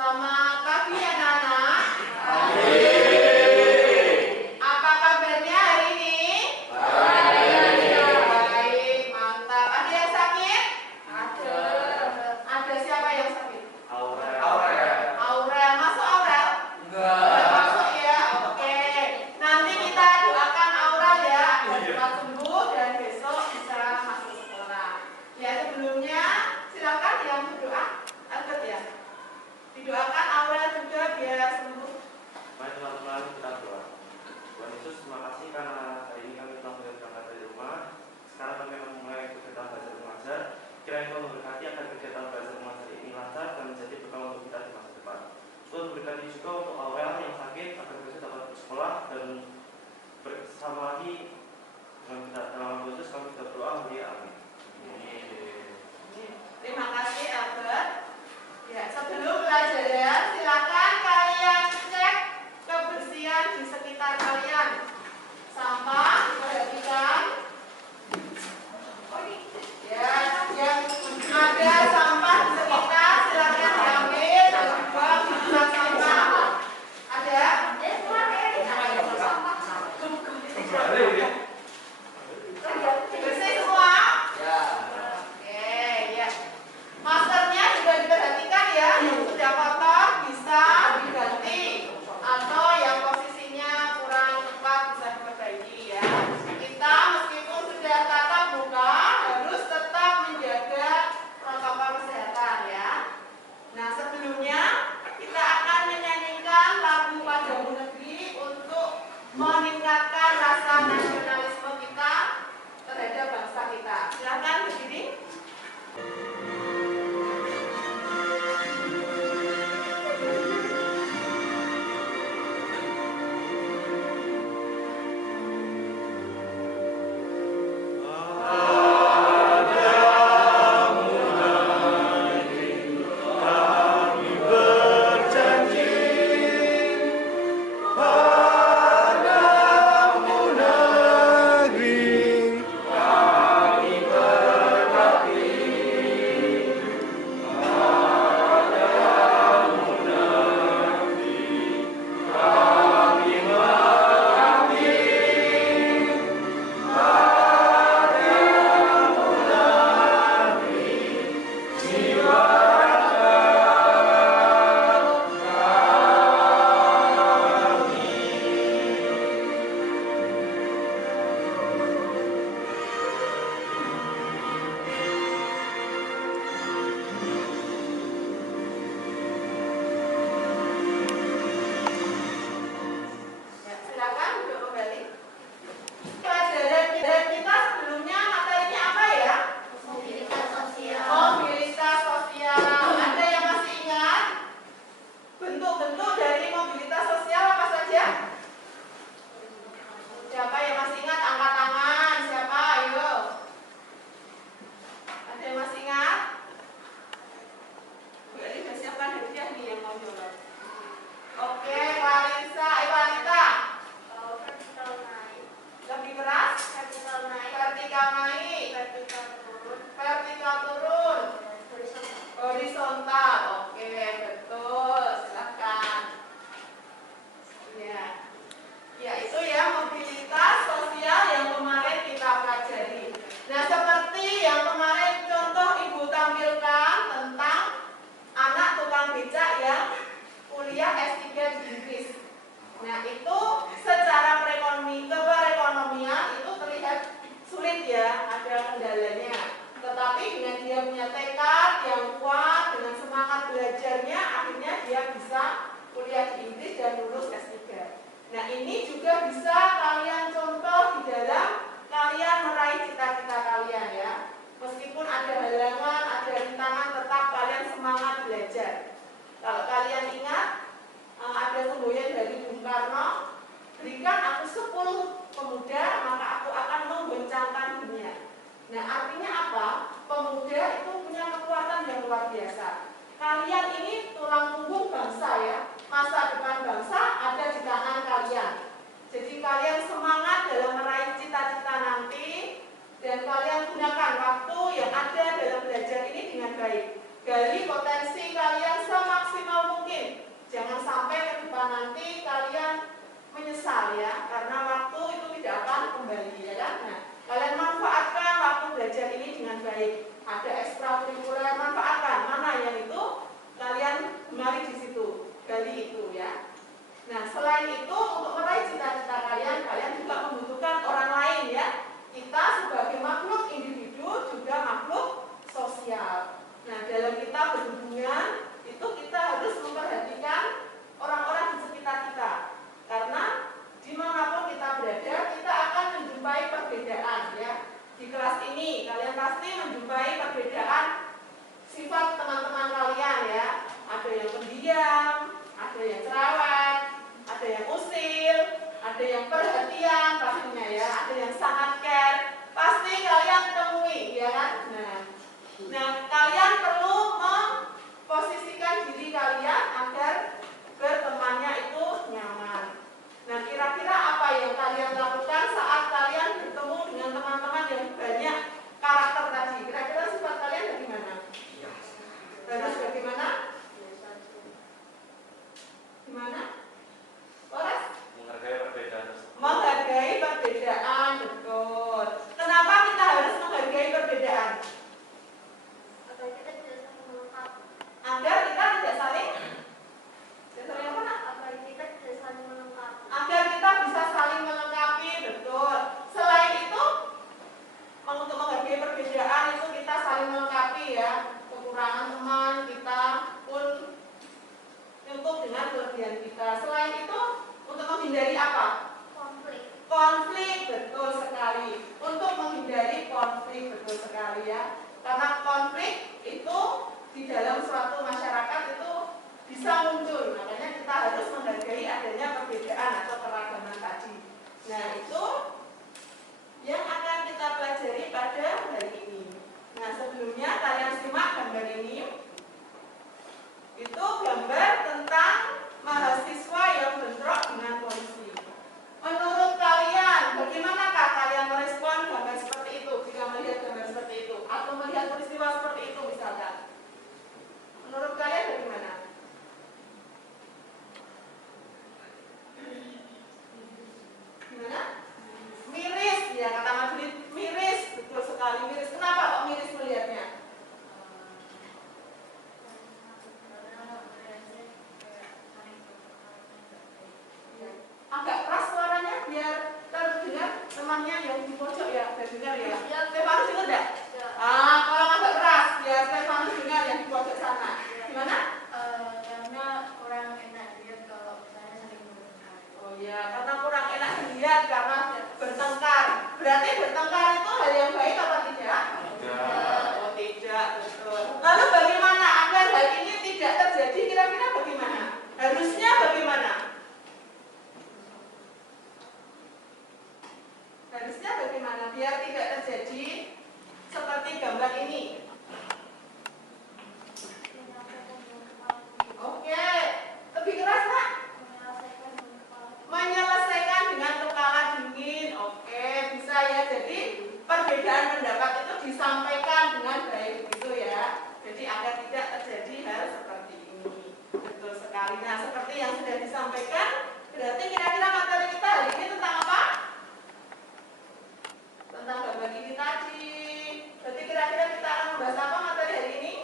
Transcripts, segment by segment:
Selamat pagi anak-anak. Apa kabarnya hari ini? Baik, mantap. Ada yang sakit? Ada. Ada siapa yang sakit? Aurel. Masuk Aurel? Enggak masuk ya. Oke. Nanti kita doakan Aurel ya agar cepat sembuh dan besok bisa masuk sekolah. Ya, sebelumnya silakan yang berdoa. Angkat ya. Didoakan Aurel juga biar sembuh. Mari teman-teman kita doa. Tuhan Yesus, terima kasih karena hari ini kami telah boleh berangkat dari rumah. Sekarang kami akan memulai kegiatan belajar mengajar. Kiranya Tuhan memberkati agar kegiatan belajar mengajar ini lancar dan menjadi bekal untuk kita di masa depan. Tuhan berkati juga untuk Aurel yang sakit agar besok dapat bersekolah dan bersama lagi dengan kita dalam Yesus kami sudah berdoa. Amin. Terima kasih Albert. Ya, sebelum pelajaran silakan kalian cek kebersihan di sekitar kalian. Sampah diperhatikan. Ya, yang ada sampah di sekitar silakan diambil dan dibuang di tempat sampah. Ada? Bersih semua? Oke, ya. Maskernya juga diperhatikan ya, yang sudah kotor bisa diganti atau yang posisinya kurang tepat bisa diperbaiki ya. Kita meskipun sudah tatap muka harus tetap menjaga protokol kesehatan ya. Nah, sebelumnya kita akan menyanyikan lagu Padamu Negeri untuk meningkatkan rasa nasionalisme kita terhadap bangsa kita. Silakan berdiri. Gali potensi kalian semaksimal mungkin menyesal ya, karena waktu itu tidak akan kembali ya kan. Nah, kalian manfaatkan waktu belajar ini dengan baik. Ada ekstrakurikuler, manfaatkan mana yang itu kalian mari di situ, gali itu ya. Nah, selain itu untuk meraih cita-cita kalian, kalian juga membutuhkan orang lain ya. Kita sebagai makhluk individu juga makhluk sosial. Nah, dalam kita berhubungan itu kita harus memperhatikan orang-orang di sekitar kita. Karena dimanapun kita berada, kita akan menjumpai perbedaan ya. Di kelas ini kalian pasti menjumpai perbedaan sifat teman-teman kalian ya. Ada yang pendiam, ada yang cerewet, ada yang usil, ada yang perhatian pastinya ya, ada yang sangat care. Pasti kalian temui ya kan. Nah, kalian perlu memposisikan diri kalian agar bertemannya itu nyaman. Nah, kira-kira apa yang kalian lakukan saat kalian bertemu dengan teman-teman yang banyak karakter tadi? Kira-kira sifat kalian bagaimana? Harus bagaimana? Gimana? Boras? Menghargai perbedaan. Menghargai perbedaan, betul. Kenapa kita harus menghargai perbedaan? Agar kita tidak saling melengkapi. Agar kita tidak saling apa? Agar kita tidak saling melengkapi. Agar kita bisa saling melengkapi, betul. Selain itu, untuk menghargai perbedaan itu kita saling melengkapi ya. Kekurangan teman kita pun cukup dengan kelebihan kita. Selain itu, untuk menghindari apa? Konflik. Konflik, betul sekali. Untuk menghindari konflik, betul sekali ya. Karena konflik itu di dalam suatu masyarakat itu bisa muncul. Makanya kita harus menghargai adanya perbedaan atau keragaman tadi. Nah, itu yang akan kita pelajari pada hari ini. Nah, sebelumnya kalian simak gambar ini. Itu gambar tentang mahasiswa yang bentrok dengan polisi. Menurut kalian, bagaimanakah kalian merespon gambar seperti itu jika melihat gambar seperti itu atau melihat peristiwa seperti itu misalkan? Menurut kalian bagaimana? Gimana? Miris ya, kata Mas Blit, miris, betul sekali miris. Kenapa kok miris melihatnya? Agak keras suaranya biar terdengar temannya yang di pojok ya, terdengar ya. Stefanus dengar enggak? Kalau agak keras biar Stefanus dengar yang di pojok sana. Gimana? Karena kurang enak dilihat kalau misalnya saling bertengkar. Oh iya, karena kurang enak dilihat karena bertengkar. Berarti bertengkar itu hal yang baik apa tidak? Tidak. Oh tidak, betul. Lalu bagaimana agar hal ini tidak terjadi? Kira-kira bagaimana? Harusnya bagaimana? Harusnya bagaimana biar tidak terjadi seperti gambar ini? Oke, lebih keras nak? Menyelesaikan dengan kepala dingin. Oke, bisa ya. Jadi perbedaan pendapat itu disampaikan dengan baik begitu ya. Jadi agar tidak terjadi hal seperti ini. Betul sekali. Nah, seperti yang sudah disampaikan, berarti kira-kira materi kita hari ini tentang apa? Tentang gambar ini tadi. Berarti kira-kira kita akan membahas apa materi hari ini?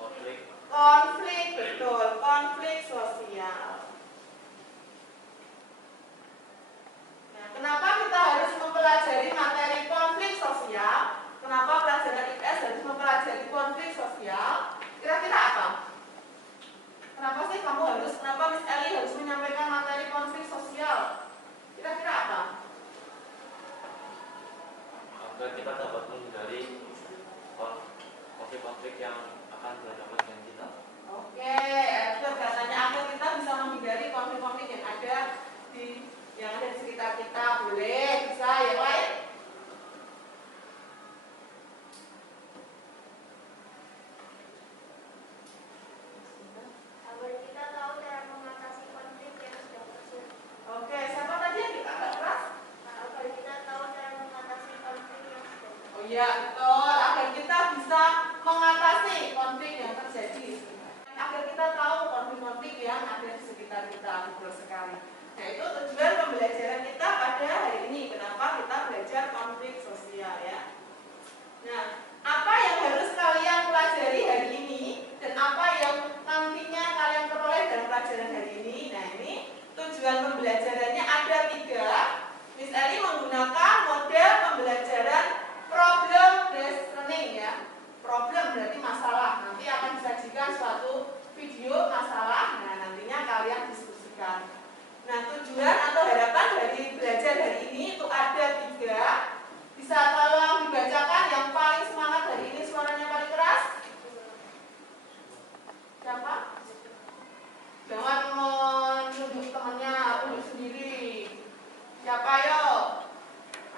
Konflik. Konflik, betul. Konflik sosial. Nah, kenapa kita harus mempelajari materi konflik sosial? Kenapa pelajaran IPS harus mempelajari konflik sosial? Kira-kira apa? Kenapa sih kenapa Miss Eli harus menyampaikan materi konflik sosial? Kira-kira apa? Agar kita dapat menghindari konflik-konflik yang akan berhadapan dengan kita. Oke, itu katanya agar kita bisa menghindari konflik-konflik yang ada di sekitar kita. Boleh, bisa, yang lain? Agar kita tahu cara mengatasi konflik yang sedang terjadi. Oke, siapa tadi yang agak keras? Agar kita tahu cara mengatasi konflik yang sedang terjadi. Oh iya, betul. Agar kita bisa mengatasi ada 3. Miss Eli menggunakan model pembelajaran problem based learning ya. Problem berarti masalah. Nanti akan disajikan suatu video masalah. Nah, nantinya kalian diskusikan. Nah, tujuan atau harapan dari belajar hari ini itu ada 3. Bisa tolong dibacakan yang paling semangat hari ini, suaranya paling keras? Siapa? Jangan menunjuk temannya, tunjuk sendiri. Siapa yo?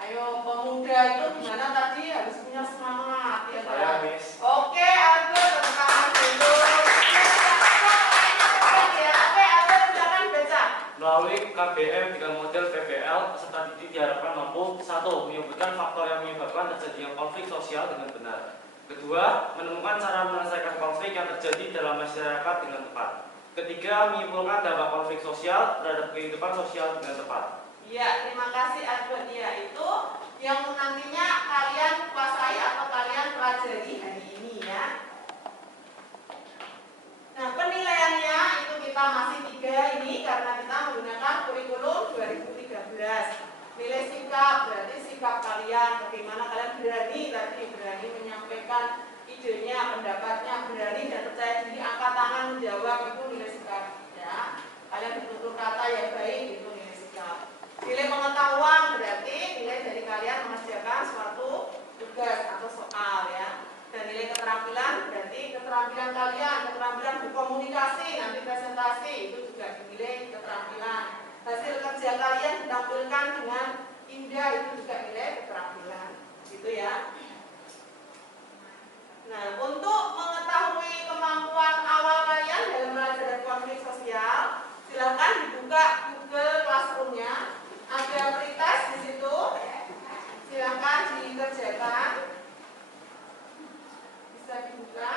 Ayo pemuda itu gimana tadi harus punya semangat ya Saya, kan? Miss. Oke, Aldo tepuk tangan dulu. Oke, Aldo silakan baca. Melalui KBM dengan model PBL, peserta didik diharapkan mampu 1. Menyebutkan faktor yang menyebabkan terjadinya konflik sosial dengan benar. 2. Menemukan cara menyelesaikan konflik yang terjadi dalam masyarakat dengan tepat. 3. Menyimpulkan dampak konflik sosial terhadap kehidupan sosial dengan tepat. Iya, terima kasih Albert. Ya, itu yang nantinya kalian kuasai atau kalian pelajari hari ini ya. Nah, penilaiannya itu kita masih 3 ini karena kita menggunakan kurikulum 2013. Nilai sikap berarti sikap kalian, bagaimana kalian berani menyampaikan idenya, pendapatnya, berani dan percaya diri, angkat tangan menjawab, itu nilai sikap ya. Kalian bertutur kata yang baik, itu nilai sikap. Nilai pengetahuan berarti nilai dari kalian mengerjakan suatu tugas atau soal ya. Dan nilai keterampilan berarti keterampilan kalian, keterampilan berkomunikasi, nanti presentasi, itu juga dinilai keterampilan. Hasil kerja kalian ditampilkan dengan indah, itu juga nilai keterampilan gitu ya. Nah, untuk mengetahui kemampuan awal kalian dalam belajar konflik sosial, silakan dibuka Google Classroom-nya. Ada pretest di situ. Silakan dikerjakan. Bisa dibuka.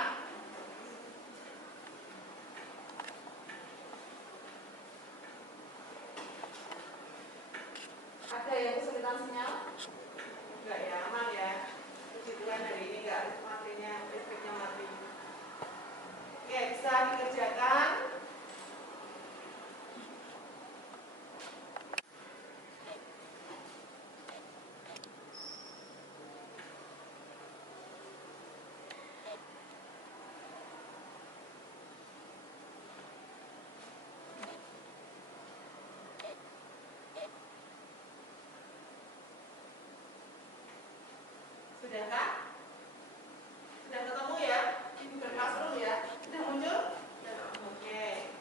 Ada yang kesulitan sinyal? Enggak ya, aman ya. Puji Tuhan hari ini enggak materinya, listriknya mati. Oke, bisa dikerjakan. Sudah kan? Sudah ketemu ya? Di Google Classroom ya? Sudah muncul? Oke.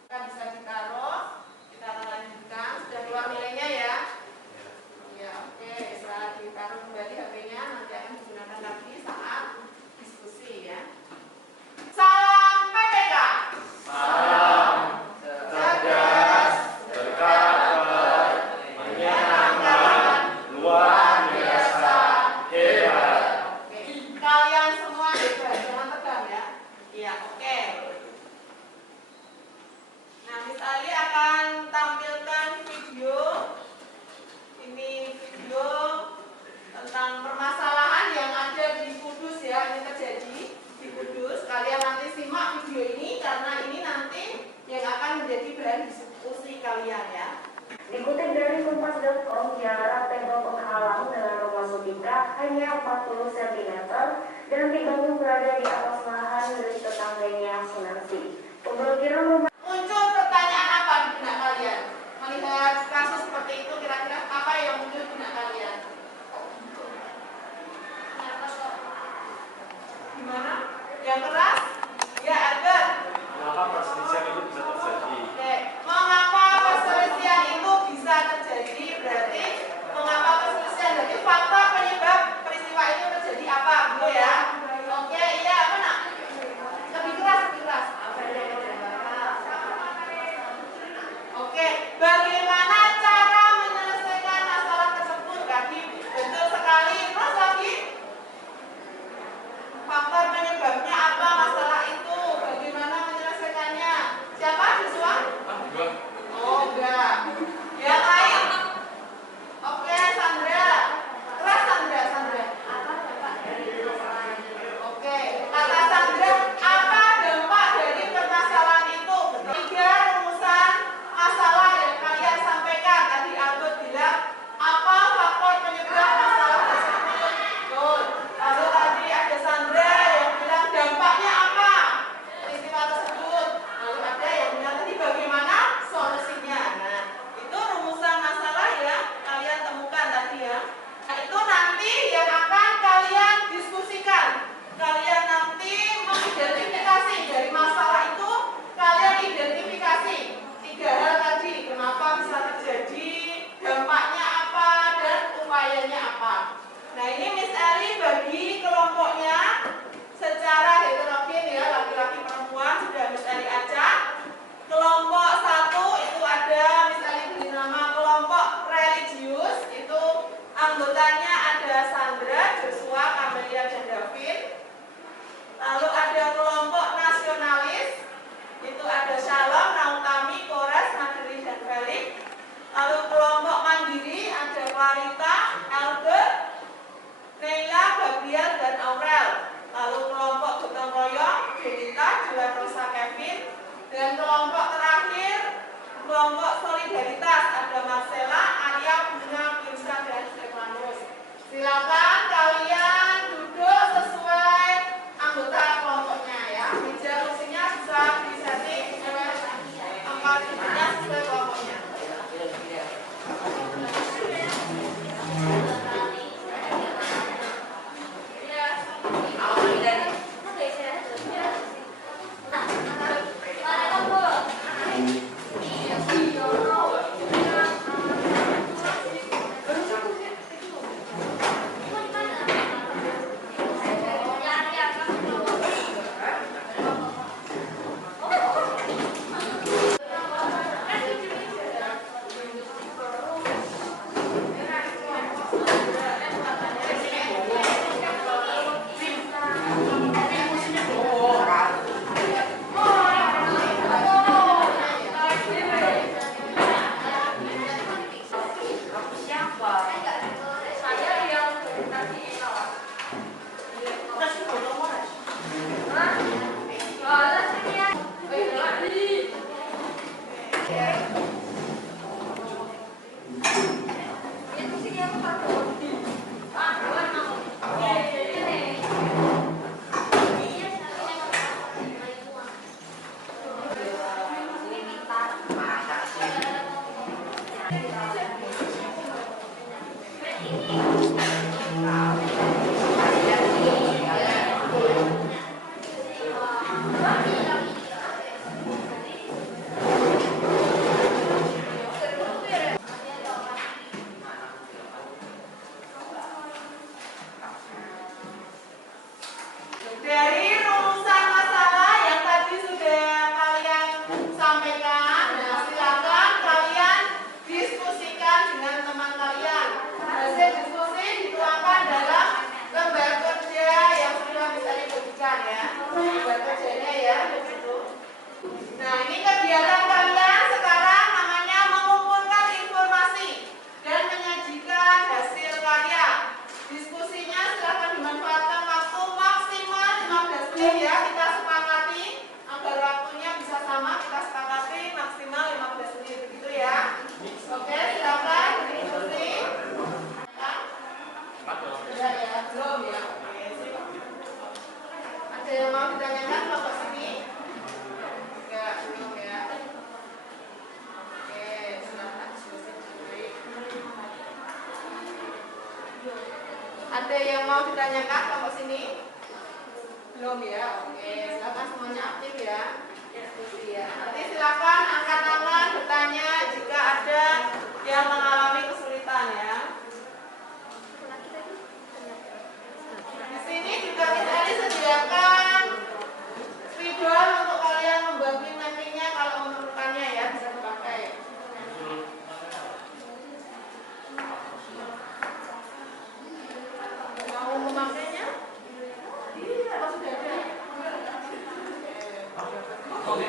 Kita bisa ditaruh. Kita akan lanjutkan. Sudah keluar nilainya ya? Ya, oke. Bisa ditaruh kembali HP-nya. Nanti akan digunakan lagi saat diskusi ya. Salam PPK. Salam cerdas, berkabar, menyenangkan, luar biasa, hebat. Oke. Kalian semua hebat, jangan tegang ya. Iya, oke. Nah, Miss Ali akan tampilkan video. Ini video tentang permasalahan yang ada di Kudus ya. Ini terjadi di Kudus. Kalian nanti simak video ini karena ini nanti yang akan menjadi bahan diskusi kalian ya. Dikutip dari kompas.com, jarak tembok penghalang dengan rumah hanya 40 cm dan dibangun berada di atas lahan milik tetangganya Sunarsi. Pemblokiran rumah Muncul pertanyaan apa di benak kalian? Melihat kasus seperti itu kira-kira apa yang muncul di benak kalian? Gimana? Yang keras? Ya, Albert. Mengapa perselisihan itu bisa terjadi? Oke, mengapa perselisihan itu bisa terjadi? Berarti mengapa perselisihan? Berarti faktor penyebab peristiwa itu terjadi apa? Gitu ya. Oke, iya, apa nak? Lebih keras, lebih keras. Oke, bagaimana cara menyelesaikan masalah tersebut? Tadi betul sekali. Terus lagi, faktor penyebabnya apa? Masalah Dari rumusan masalah yang tadi sudah kalian sampaikan, nah silakan kalian diskusikan dengan teman kalian. Hasil diskusi dituangkan dalam lembar kerja yang sudah bisa dibagikan ya. Lembar kerjanya ya begitu. Nah ini kegiatan kalian sekarang namanya mengumpulkan informasi dan menyajikan hasil karya. Diskusinya silakan dimanfaatkan waktu maksimal 15 menit ya. Kita sepakati agar waktunya bisa sama, kita sepakati maksimal 15 menit begitu ya. Oke, silakan diskusi. Sudah ya, belum ya. Oke, sip. Ada yang mau ditanyakan kelompok sini? Enggak, belum ya. Oke, silakan diskusi. Ada yang mau ditanyakan kelompok sini? Belum ya? Oke, silakan semuanya aktif ya. Diskusi ya. Nanti silakan angkat tangan bertanya jika ada yang mengalami kesulitan ya. Di sini juga kita disediakan spidol untuk kalian membagi mappingnya kalau memerlukannya ya, bisa dipakai. Mau memakainya? Iya, kalau sudah ada. Oke.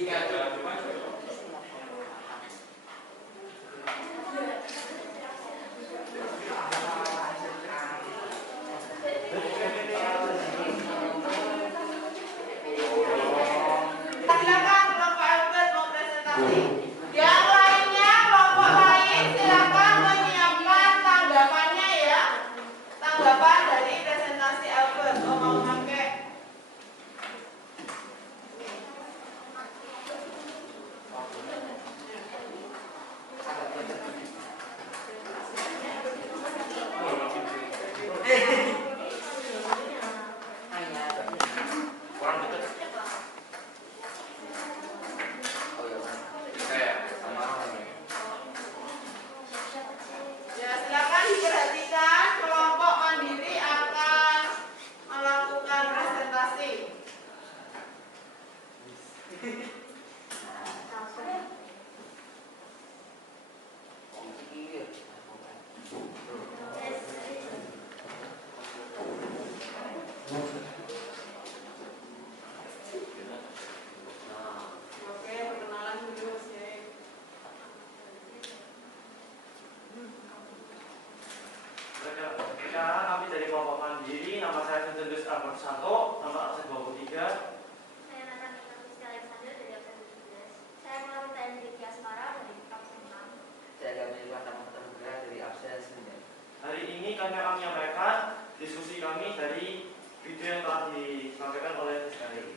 Silakan kelompok Albert mau presentasi. Yang lainnya, kelompok lain silakan menyiapkan tanggapannya ya. Tanggapan dari presentasi Albert. Oh, mau pakai. Ya, silakan diperhatikan kelompok mandiri akan melakukan presentasi. Oke, perkenalan dulu sih. Sekarang kami dari kelompok mandiri, nama saya Sendendus Albert Santo, nomor absen 23. Saya Nathan Ika Alexander dari absen 17. Saya Maulita Hendriki Asmara dari absen 6. Saya Gamil Watama Terbuka dari absen 9. Hari ini kami akan menyampaikan diskusi kami dari video yang telah disampaikan oleh Rizky.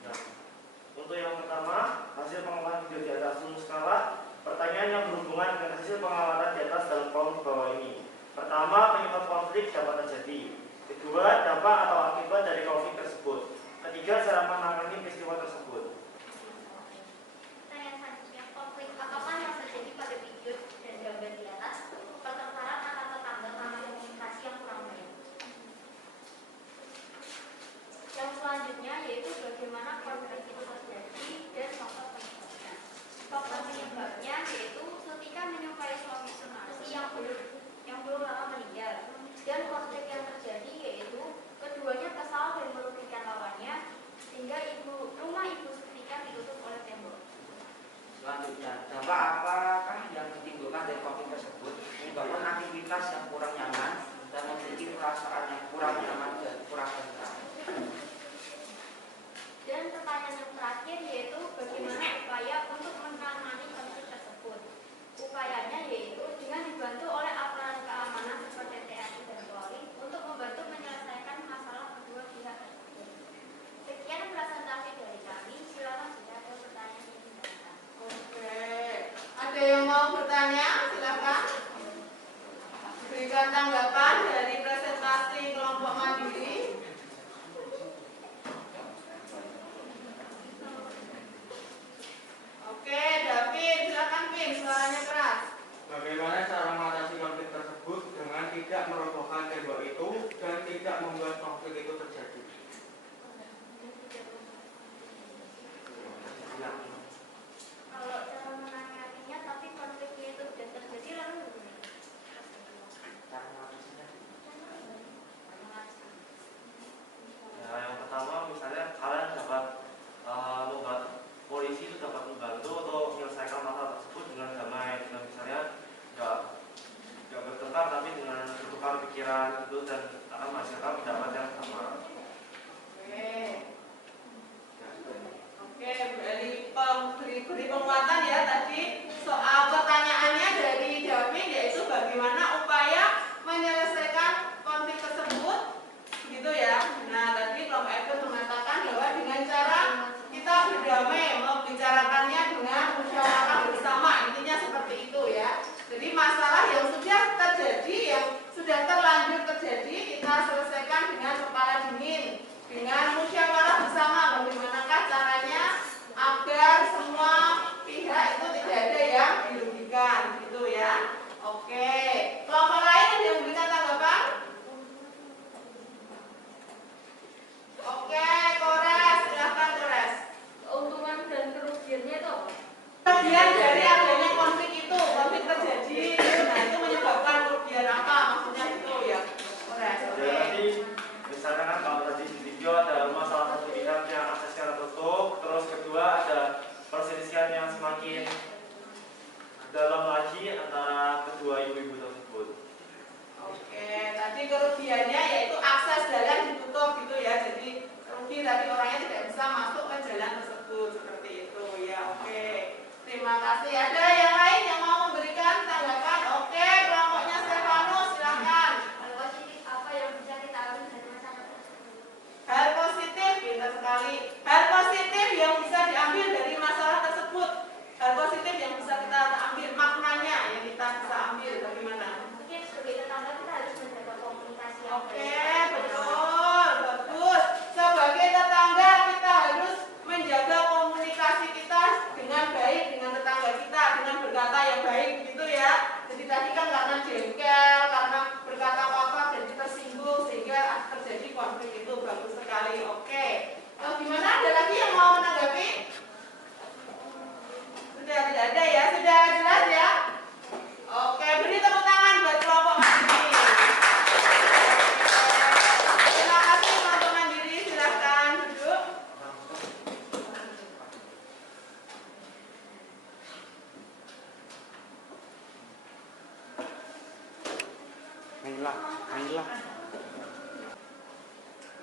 Nah, untuk yang pertama, hasil pengamatan video di atas lulus skala. Pertanyaan yang berhubungan dengan hasil pengamatan di atas dalam kolom bawah ini. Pertama, penyebab konflik dapat terjadi. Kedua, dampak atau akibat dari konflik tersebut. Ketiga, cara menangani peristiwa tersebut. Pertanyaan selanjutnya, konflik apakah yang terjadi pada video dan gambar di atas? Pertengkaran antar tetangga karena komunikasi yang kurang baik. Yang selanjutnya yaitu bagaimana konflik itu terjadi dan faktor penyebabnya. Faktor penyebabnya yaitu ketika menyukai suami Sunarsi yang belum lama meninggal, dan konflik yang terjadi yaitu keduanya kesal dan merugikan lawannya sehingga rumah ibu Sutika ditutup oleh tembok. Selanjutnya, dampak apakah yang ditimbulkan dari konflik tersebut? Menyebabkan aktivitas yang kurang nyaman dan memiliki perasaan yang kurang nyaman dan kurang tentram. Dan pertanyaan yang terakhir yaitu bagaimana upaya untuk menangani konflik tersebut. Upayanya yaitu dengan dibantu oleh aparat keamanan seperti TNI dan Polri untuk membantu menyelesaikan masalah kedua pihak tersebut. Sekian presentasi dari kami. Silakan jika ada pertanyaan yang ditanyakan. Oke, ada yang mau bertanya? Silakan. Berikan tanggapan dari presentasi kelompok mandiri. Oke, David, silakan Pin, suaranya keras. Bagaimana cara mengatasi konflik tersebut dengan tidak merobohkan tembok itu dan tidak membuat konflik itu terjadi? Kalau cara menanganinya tapi konfliknya itu sudah terjadi lalu bagaimana? Cara mengatasinya? Ya, yang pertama misalnya kalian dapat membantu polisi itu dapat membantu untuk menyelesaikan masalah tersebut dengan damai, dengan misalnya nggak bertengkar tapi dengan bertukar pikiran itu dan akan menghasilkan pendapat yang sama. Oke, beri penguatan ya tadi soal pertanyaannya dari David yaitu bagaimana upaya menyelesaikan konflik tersebut, gitu ya. Nah tadi kelompok Edward mengatakan bahwa dengan cara kita berdamai, membicarakannya dengan musyawarah bersama, intinya seperti itu ya. Jadi masalah yang sudah terjadi, yang sudah terlanjur terjadi, kita selesaikan dengan kepala dingin, dengan musyawarah bersama. Bagaimanakah caranya agar semua pihak itu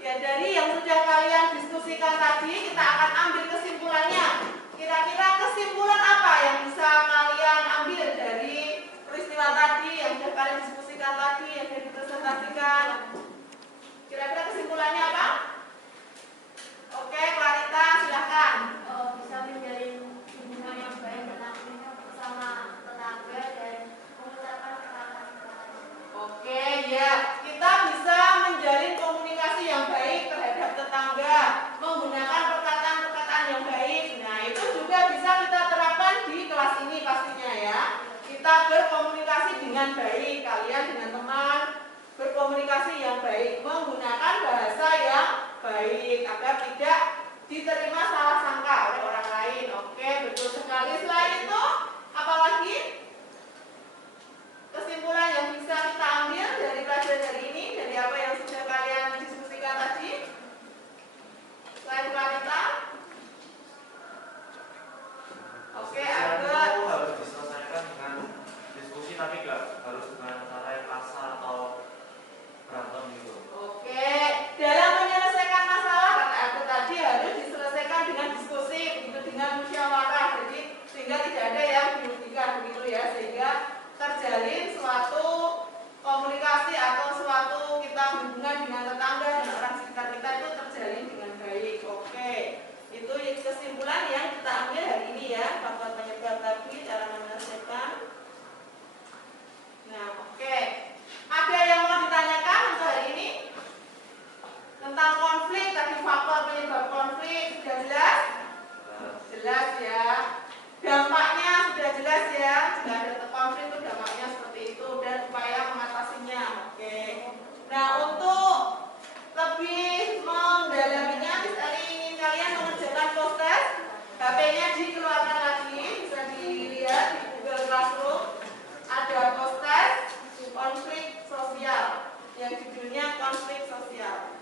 Ya, dari yang sudah kalian diskusikan tadi, kita akan ambil kesimpulannya. Kira-kira kesimpulan apa yang bisa kalian ambil dari peristiwa tadi, yang sudah kalian diskusikan tadi, yang sudah dipresentasikan? Kira-kira kesimpulannya apa? Oke, Clarita, silahkan. Bisa menjalin hubungan yang baik bersama tetangga dan mengucapkan kata-kata. Oke, ya. Kita bisa menjalin komunikasi yang baik terhadap tetangga, menggunakan perkataan-perkataan yang baik. Nah, itu juga bisa kita terapkan di kelas ini pastinya ya. Kita berkomunikasi dengan baik, kalian dengan teman berkomunikasi yang baik, menggunakan bahasa yang baik agar tidak diterima salah sangka oleh orang lain. Oke, betul sekali. Selain itu, apa lagi? Kesimpulan yang bisa kita ambil dari pelajaran hari ini, dari apa yang sudah kalian diskusikan tadi? Selain Clarita? Oke, Albert. Itu harus diselesaikan dengan diskusi, tapi nggak harus dengan cara yang kasar atau berantem gitu. Oke, dalam menyelesaikan masalah kata Albert tadi harus diselesaikan dengan diskusi, begitu, dengan musyawarah. Jadi sehingga tidak ada yang dirugikan begitu ya, sehingga terjalin suatu komunikasi atau suatu kita hubungan dengan tetangga dan orang sekitar kita itu terjalin dengan baik. Oke, itu kesimpulan yang kita ambil hari ini ya, faktor penyebab tadi, cara menyelesaikan. Nah, oke. Ada yang mau ditanyakan untuk hari ini? Tentang konflik, tadi faktor penyebab konflik sudah jelas? Jelas ya. Dampaknya sudah jelas ya. Jika ada konflik itu dampaknya seperti itu dan upaya mengatasinya. Oke. Nah, untuk lebih mendalaminya, misalnya ingin kalian mengerjakan post-test, HP-nya dikeluarkan lagi, bisa dilihat di Google Classroom. Ada post-test konflik sosial yang judulnya konflik sosial.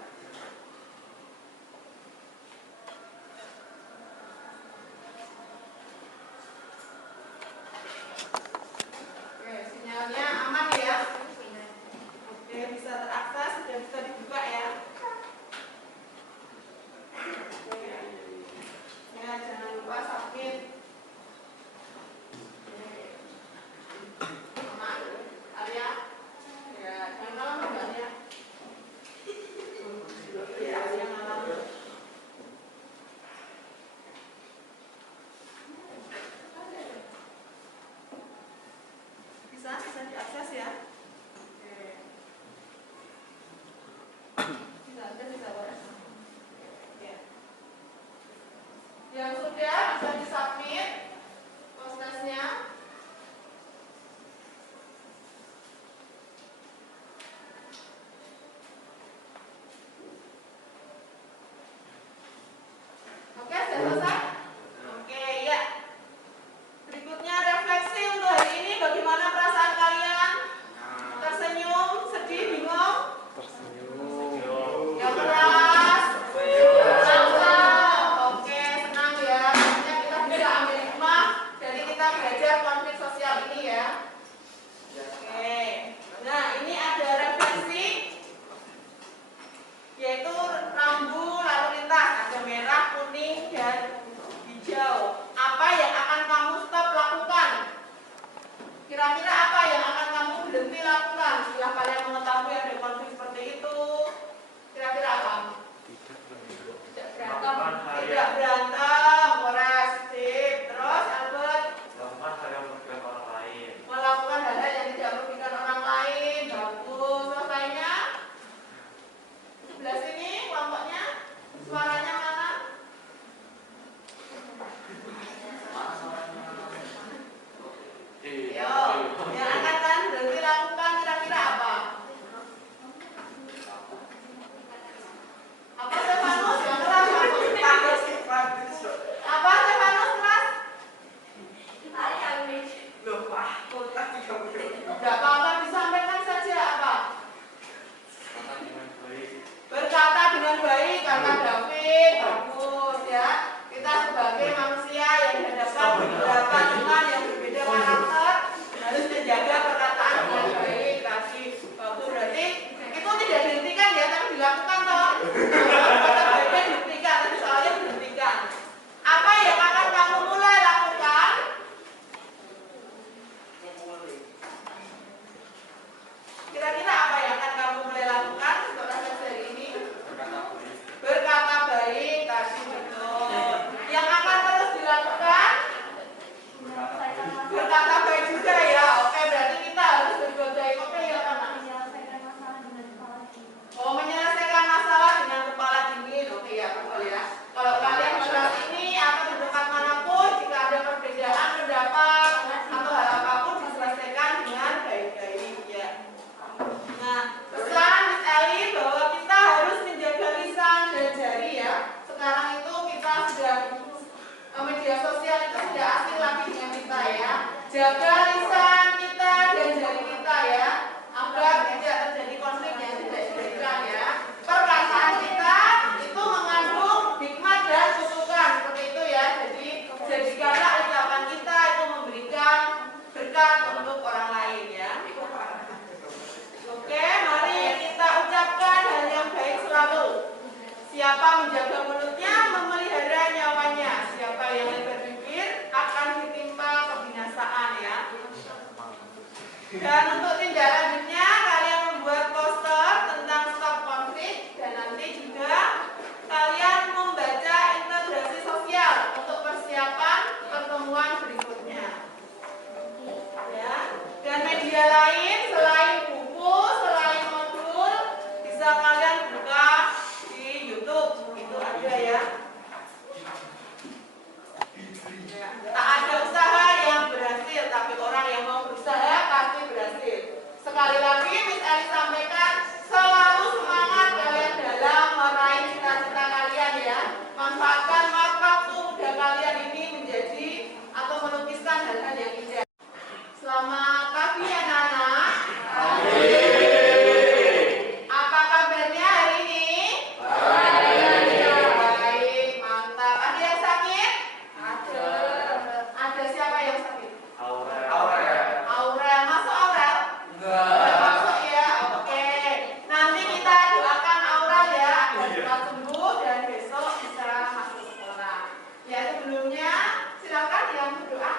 Baiknya dihentikan, nanti soalnya dihentikan. Apa yang akan kamu mulai lakukan? Kira-kira apa yang akan kamu mulai lakukan setelah selesai ini? Berkata baik, tadi betul. Yang akan terus dilakukan? Berkata baik juga ya. Oke, berarti kita harus berbuat baik. Oke ya, anak. Oh, menyelesaikan masalah dengan kepala dingin. Oke ya, betul ya. Kalau kalian saat ini atau di tempat manapun, jika ada perbedaan pendapat atau hal apapun diselesaikan dengan baik-baik ya. Nah, pesan Miss Eli bahwa kita harus menjaga lisan dan jari ya. Sekarang itu kita sudah media sosial itu sudah asing lagi dengan kita ya. Jaga lisan kita dan jari kita ya, agar tidak terjadi konflik yang tidak diinginkan ya. Perkataan kita itu mengandung hikmat dan kutukan seperti itu ya. Jadi jadikanlah ucapan kita itu memberikan berkat untuk orang lain ya. Oke, mari kita ucapkan hal yang baik selalu. Siapa menjaga mulutnya memelihara nyawanya. Siapa yang lebar bibir akan ditimpa kebinasaan ya. Dan untuk tindak lanjutnya kalian membuat poster tentang stop konflik dan nanti juga kalian membaca integrasi sosial untuk persiapan pertemuan berikutnya. Ya. Dan media lain selain buku, selain modul bisa kalian buka di YouTube. Itu ada ya. Tak ada usaha yang berhasil, tapi orang yang mau berusaha pasti berhasil. Sekali lagi, Miss Eli sampaikan, selalu semangat kalian dalam meraih cita-cita kalian ya. Manfaatkan waktu muda kalian ini menjadi atau melukiskan hal-hal yang indah. Selamat pagi anak-anak. Apa kabarnya hari ini? Baik, mantap. Ada yang sakit? Ada. Ada siapa yang sakit? Aurel. Masuk Aurel? Enggak. Masuk ya, oke. Nanti kita doakan Aurel ya, agar cepat sembuh dan besok bisa masuk sekolah. Ya, sebelumnya silakan yang berdoa.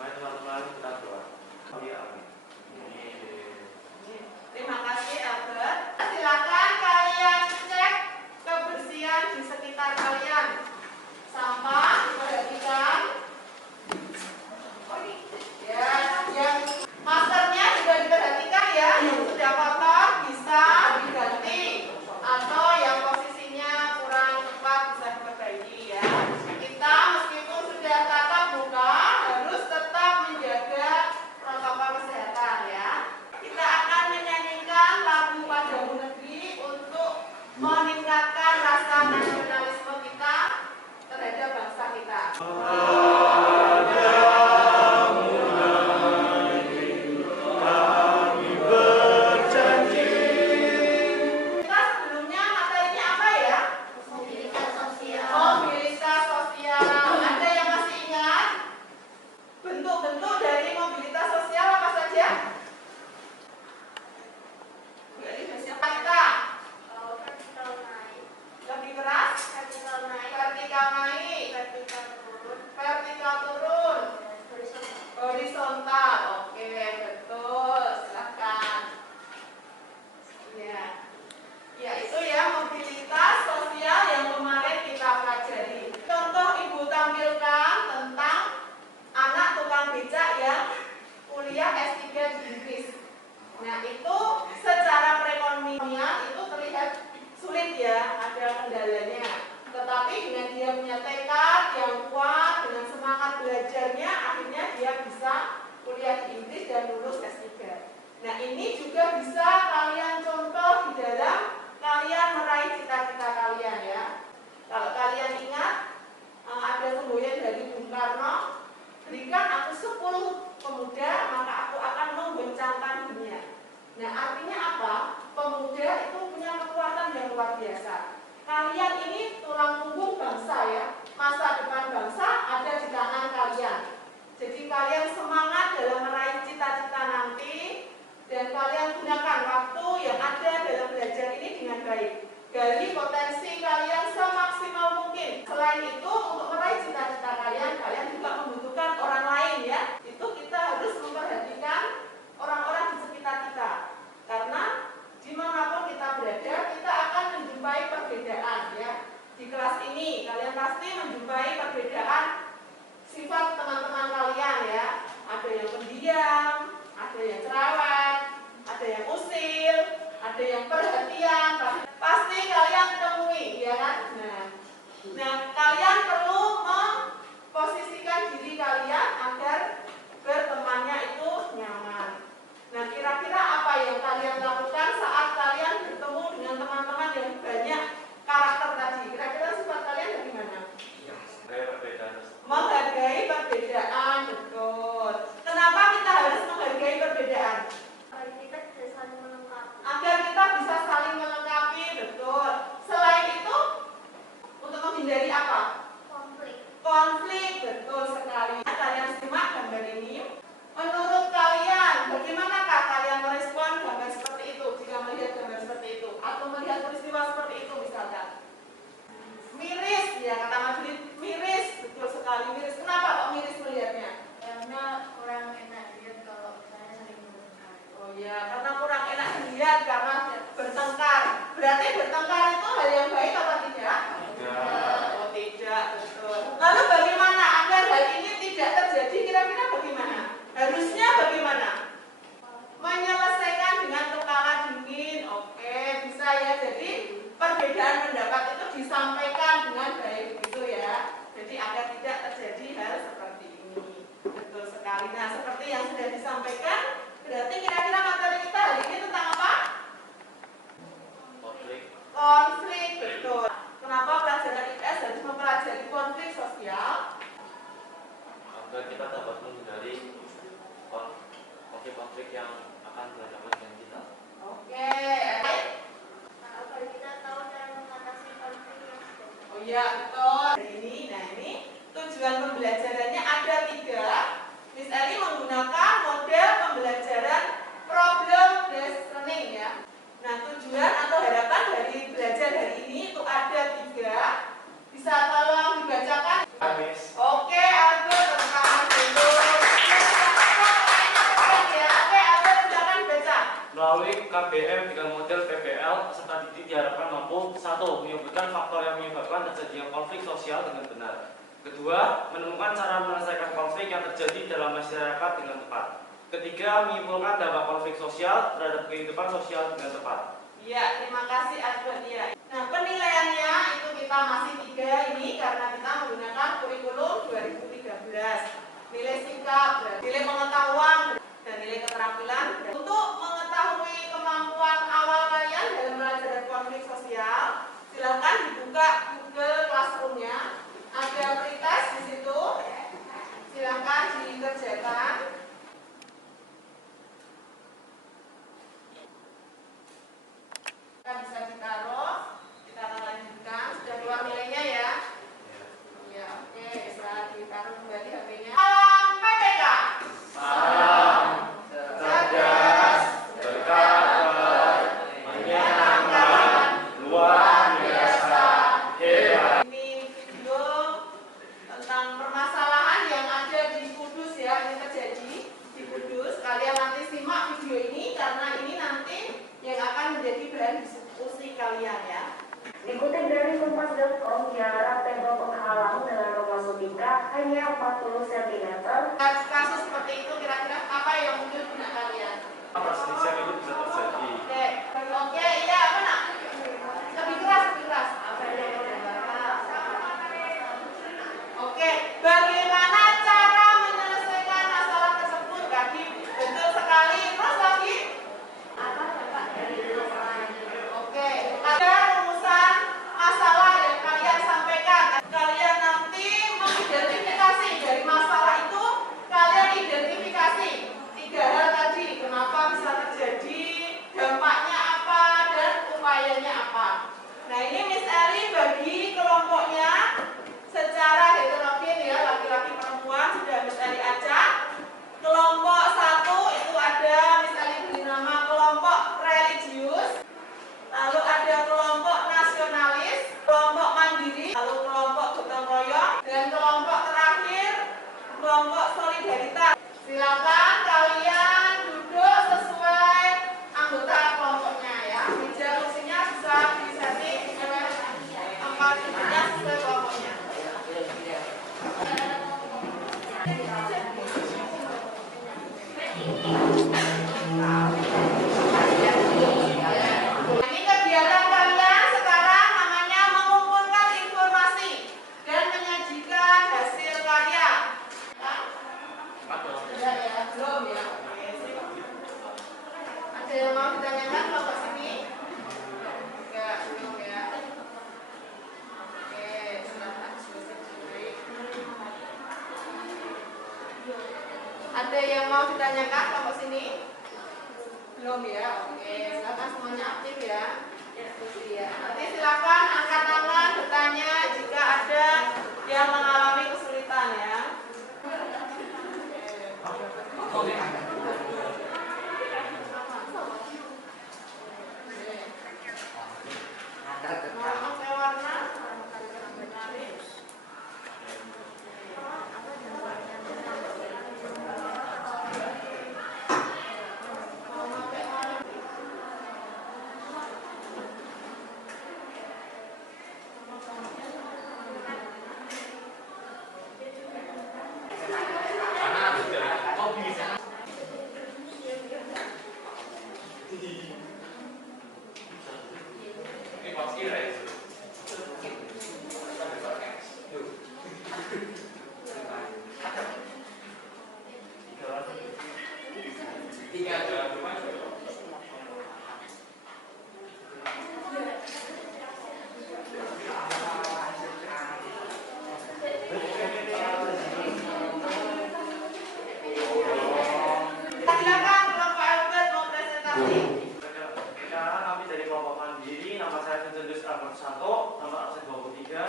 Mari teman-teman kita doa. Amin. Terima kasih Albert. Silakan kalian cek kebersihan di sekitar kalian. Sampah diperhatikan. Ya, yang maskernya juga diperhatikan ya. Yang sudah kotor bisa diganti atau yang posisinya kurang tepat bisa diperbaiki ya. Kita meskipun sudah tatap muka harus tetap menjaga protokol kesehatan ya. Kita akan menyanyikan lagu Padamu Negeri untuk meningkatkan rasa nasionalisme kita terhadap bangsa kita. Kita sebelumnya materinya apa ya? Mobilitas sosial. Mobilitas sosial. Ada yang masih ingat? Bentuk-bentuk dari mobilitas sosial apa saja? Kita lebih keras, vertikal naik, vertikal turun, horizontal. Oke, betul. Silakan. Ya, ya itu ya mobilitas sosial yang kemarin kita pelajari. Contoh ibu tampilkan tentang anak tukang becak yang kuliah S3 di Inggris. Nah itu secara perekonomian itu terlihat sulit ya, ada kendalanya. Tetapi dengan dia punya tekad yang kuat, dengan semangat belajarnya, akhirnya dia bisa kuliah di Inggris dan lulus S3. Nah ini juga bisa kalian contoh di dalam kalian meraih cita-cita kalian ya. Kalau kalian ingat ada semboyan dari Bung Karno, berikan aku 10 pemuda maka aku akan menggoncangkan dunia. Nah artinya apa? Pemuda itu punya kekuatan yang luar biasa. Kalian ini tulang punggung bangsa ya. Masa depan bangsa ada di tangan kalian. Jadi kalian semangat dalam meraih cita-cita nanti dan kalian gunakan waktu yang ada dalam belajar ini dengan baik. gali potensi kalian semaksimal mungkin. Selain itu, untuk meraih cita-cita kalian, kalian juga membutuhkan orang lain ya. Itu kita harus memperhatikan orang-orang di sekitar kita. Karena dimanapun kita berada, kita akan menjumpai perbedaan ya. Di kelas ini, kalian pasti menjumpai perbedaan sifat teman-teman kalian ya. Ada yang pendiam, ada yang cerewet, ada yang usil, ada yang perhatian. Pasti kalian temui, ya kan? Nah, kalian perlu memposisikan diri kalian agar bertemannya itu nyaman. Nah, kira-kira apa yang kalian lakukan saat kalian bertemu dengan teman-teman yang banyak karakter tadi? Kira-kira sifat kalian bagaimana? Menghargai perbedaan, betul. Kenapa kita harus menghargai perbedaan? Kita bisa saling melengkapi. Agar kita bisa saling melengkapi, betul. Selain itu, untuk menghindari apa? Konflik, betul sekali. Kalian simak gambar ini. Menurut kalian, bagaimanakah kalian merespon gambar seperti itu jika melihat gambar seperti itu? Atau melihat peristiwa seperti itu misalkan? Miris, ya kata Mas Blit, miris, betul sekali miris. Kenapa kok miris melihatnya? Karena kurang enak dilihat kalau misalnya saling bertengkar. Oh ya, karena kurang enak dilihat karena bertengkar. Berarti bertengkar itu hal yang baik apa tidak? Oh tidak, betul. Lalu bagaimana agar hal ini tidak terjadi? Kira-kira bagaimana? Harusnya bagaimana? Menyelesaikan dengan kepala dingin. Oke, bisa ya. Jadi perbedaan pendapat itu disampaikan dengan baik begitu ya. Jadi agar tidak terjadi hal seperti ini. Betul sekali. Nah, seperti yang sudah disampaikan, berarti kira-kira materi kita hari ini tentang apa? Konflik, betul. Kenapa pelajaran IPS harus mempelajari konflik sosial? Agar kita dapat menghindari konflik yang akan berhadapan dengan kita. Oke. Agar kita tahu cara mengatasi konflik yang terjadi. Oh iya, betul. Ini tujuan pembelajarannya ada 3. Miss Eli menggunakan model pembelajaran problem based learning ya. Nah, tujuan atau harapan dari belajar hari ini itu ada 3. Bisa tolong dibacakan? Oke, Aldo, tepuk tangan dulu. Oke, Aldo, silakan dibaca. Melalui KBM dengan model PPL, peserta didik diharapkan mampu 1. Menyebutkan faktor yang menyebabkan terjadinya konflik sosial dengan benar. 2. Menemukan cara menyelesaikan konflik yang terjadi dalam masyarakat dengan tepat. 3. Menyimpulkan dampak konflik sosial terhadap kehidupan sosial dengan tepat. Iya, terima kasih Aldo ya. Nah, penilaiannya itu kita masih 3 ini karena kita menggunakan kurikulum 2013. Nilai sikap, nilai pengetahuan, dan nilai keterampilan. Untuk mengetahui kemampuan awal kalian dalam belajar konflik sosial, silakan dibuka Google Classroom-nya. Ada pretest di situ. Silakan dikerjakan. Bisa ditaruh, kita akan lanjutkan. Sudah keluar nilainya ya? Ya, oke, bisa ditaruh kembali HP-nya. Salam PPK. Salam cerdas, berkarakter, menyenangkan, luar biasa, hebat. Ini video tentang permasalahan yang ada di Kudus ya, ini terjadi di Kudus. Kalian nanti simak video ini karena ini nanti yang akan menjadi bahan diskusi kalian ya. Dikutip dari kompas.com, jarak tembok penghalang dengan rumah Sutika hanya 40 cm. Kasus seperti itu kira-kira apa yang muncul benak kalian? Perselisihan itu bisa terjadi. Oke, iya apa nak? Lebih keras, lebih keras. Oke, bagaimana cara menyelesaikan masalah tersebut? Tadi betul sekali. Terus lagi? Apa dampak dari permasalahan? Oke, ada rumusan masalah yang kalian sampaikan. Kalian nanti mengidentifikasi dari masalah itu. Kalian identifikasi 3 hal tadi. Kenapa bisa terjadi? kelompok solidaritas. Silakan kalian duduk sesuai anggota kelompoknya ya. Meja kursinya bisa disetting oleh tempat duduknya sesuai kelompoknya. Ini kegiatan kalian sekarang namanya mengumpulkan informasi dan menyajikan hasil karya. Belum ya? Ada yang mau ditanyakan kelompok sini? Enggak, belum ya? Oke, silahkan ada yang mau ditanyakan kelompok sini? Belum ya? Oke, silakan semuanya aktif ya. Iya. Nanti silakan angkat tangan bertanya jika ada yang mengalami kesulitan ya. Mau pakai warna? Silakan kelompok Albert mau presentasi. Sekarang kami dari kelompok mandiri, nama saya Vincent Albert Santo, nomor absen 23.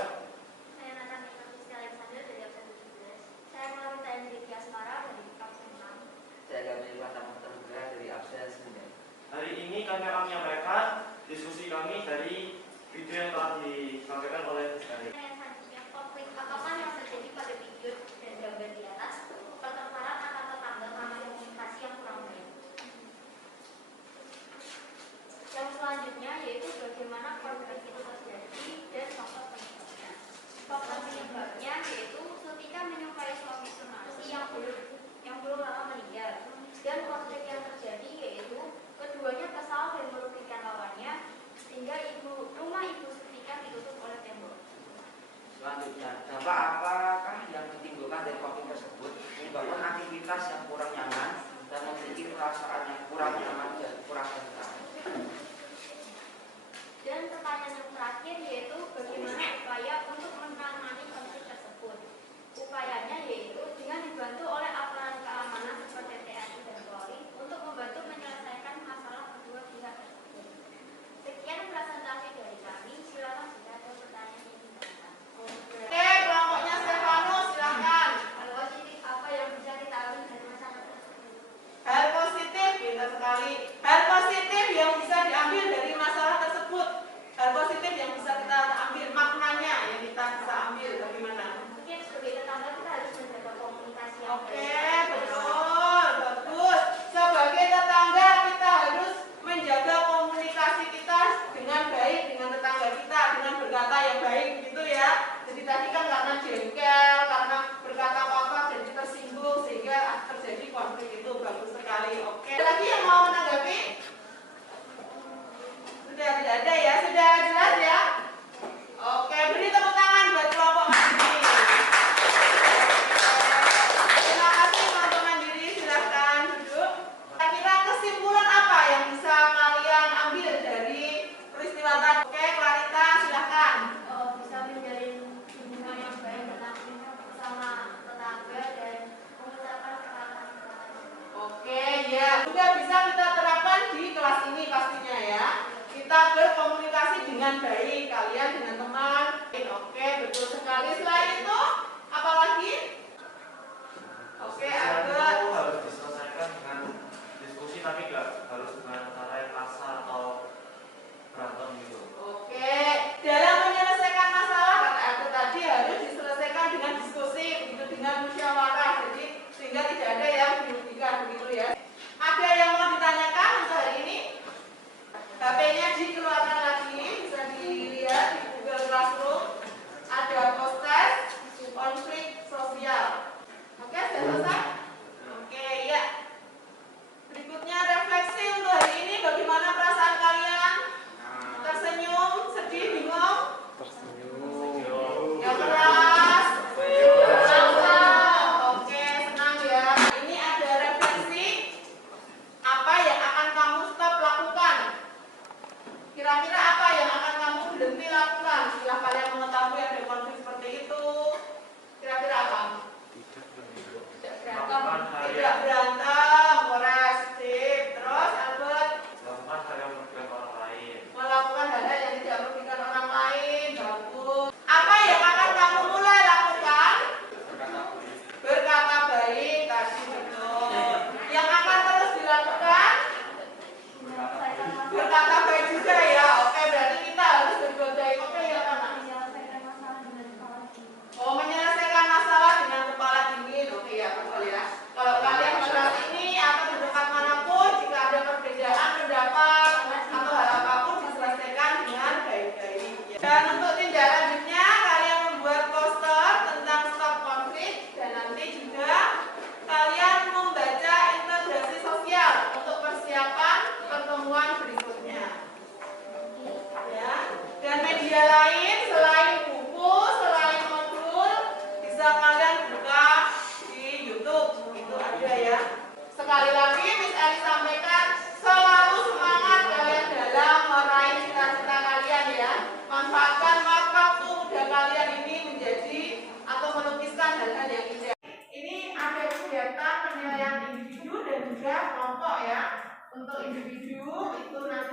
Saya Nathan Rizky Alexander dari absen 17. Saya Marita Enrique Asmara dari absen 6. Saya Gabriel Pratama Terbuka dari absen 9. Hari ini kami akan menyampaikan diskusi kami dari video yang telah disampaikan oleh Rizky. Yang selanjutnya, konflik apakah yang terjadi pada video dan gambar di atas? Pertengkaran antar tetangga karena komunikasi yang kurang baik. Yang selanjutnya yaitu bagaimana konflik itu terjadi dan faktor penyebabnya. Faktor penyebabnya yaitu Sutika menyukai suami Sunarsi yang belum lama meninggal. Dan konflik yang terjadi yaitu keduanya kesal dan merugikan lawannya sehingga rumah ibu Sutika ditutup oleh tembok. Selanjutnya, dampak apakah yang ditimbulkan dari konflik tersebut? Menyebabkan aktivitas yang kurang nyaman dan memiliki perasaan yang kurang nyaman dan kurang tentram. Dan pertanyaan yang terakhir yaitu bagaimana upaya untuk menangani konflik tersebut. Upayanya yaitu dengan dibantu oleh aparat keamanan seperti TNI dan Polri untuk membantu menyelesaikan masalah kedua pihak tersebut. Sekian presentasi dari kami. Silakan jika ada pertanyaan yang ditanyakan. Oke, kelompoknya Stefano silakan. Hal positif apa yang bisa kita ambil dari masalah tersebut? Hal positif, pintar sekali. Hal positif yang bisa diambil dari masalah tersebut. Hal positif yang bisa kita ambil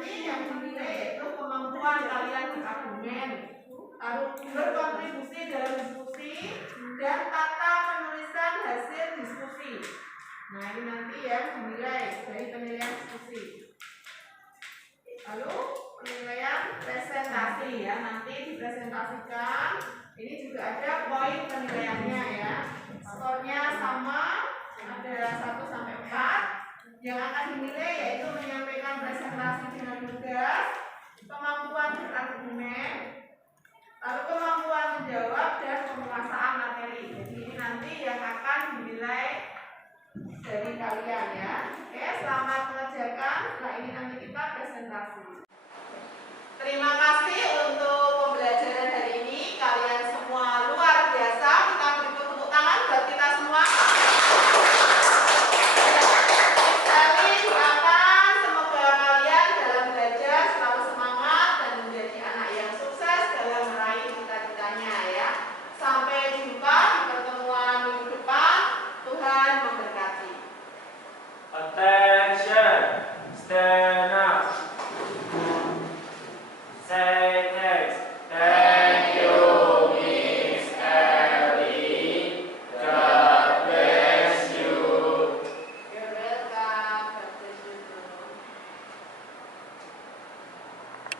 nanti yang dinilai yaitu kemampuan kalian berargumen, lalu berkontribusi dalam diskusi, dan tata penulisan hasil diskusi. Nah, ini nanti yang dinilai dari penilaian diskusi. Lalu penilaian presentasi ya, nanti dipresentasikan. Ini juga ada poin penilaiannya ya. Skornya sama, ada 1 sampai 4. Yang akan dinilai yaitu menyampaikan presentasi dengan lugas, kemampuan berargumen,